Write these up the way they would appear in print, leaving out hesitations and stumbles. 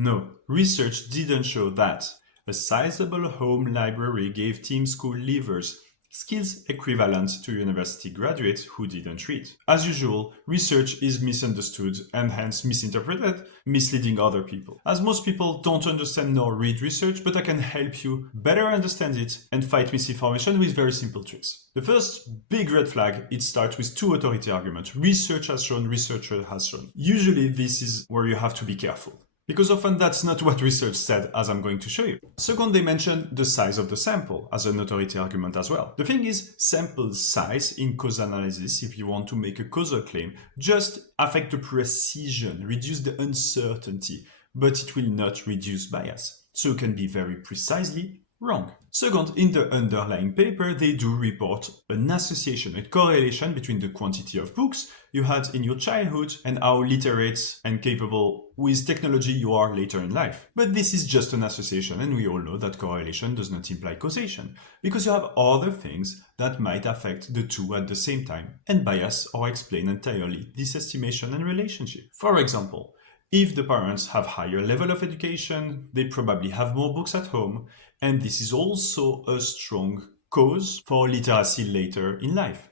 No, research didn't show that. A sizable home library gave teen school leavers skills equivalent to university graduates who didn't read. As usual, research is misunderstood and hence misinterpreted, misleading other people. As most people don't understand nor read research, but I can help you better understand it and fight misinformation with very simple tricks. The first big red flag, it starts with two authority arguments. Research has shown, researcher has shown. Usually this is where you have to be careful, because often that's not what research said, as I'm going to show you. Second, they mention the size of the sample as an authority argument as well. The thing is, sample size in causal analysis, if you want to make a causal claim, just affect the precision, reduce the uncertainty, but it will not reduce bias. So it can be very precisely wrong. Second, in the underlying paper, they do report an association, a correlation between the quantity of books you had in your childhood and how literate and capable with technology you are later in life. But this is just an association, and we all know that correlation does not imply causation, because you have other things that might affect the two at the same time, and bias or explain entirely this estimation and relationship. For example, if the parents have higher level of education, they probably have more books at home, and this is also a strong cause for literacy later in life.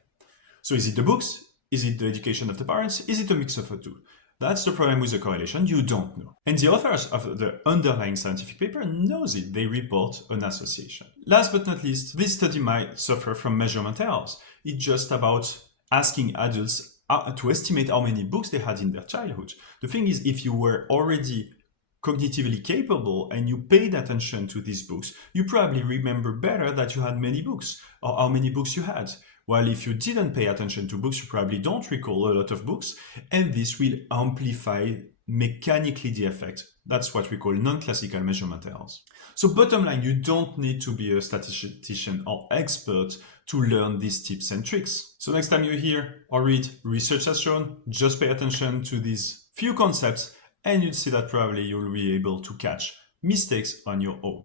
So is it the books? Is it the education of the parents? Is it a mix of the two? That's the problem with the correlation, you don't know. And the authors of the underlying scientific paper knows it, they report an association. Last but not least, this study might suffer from measurement errors. It's just about asking adults to estimate how many books they had in their childhood. The thing is, if you were already cognitively capable and you paid attention to these books, you probably remember better that you had many books or how many books you had. While if you didn't pay attention to books, you probably don't recall a lot of books, and this will amplify mechanically the effect. That's what we call non-classical measurement errors. So bottom line, you don't need to be a statistician or expert to learn these tips and tricks. So next time you hear or read research has shown, just pay attention to these few concepts and you'll see that probably you'll be able to catch mistakes on your own.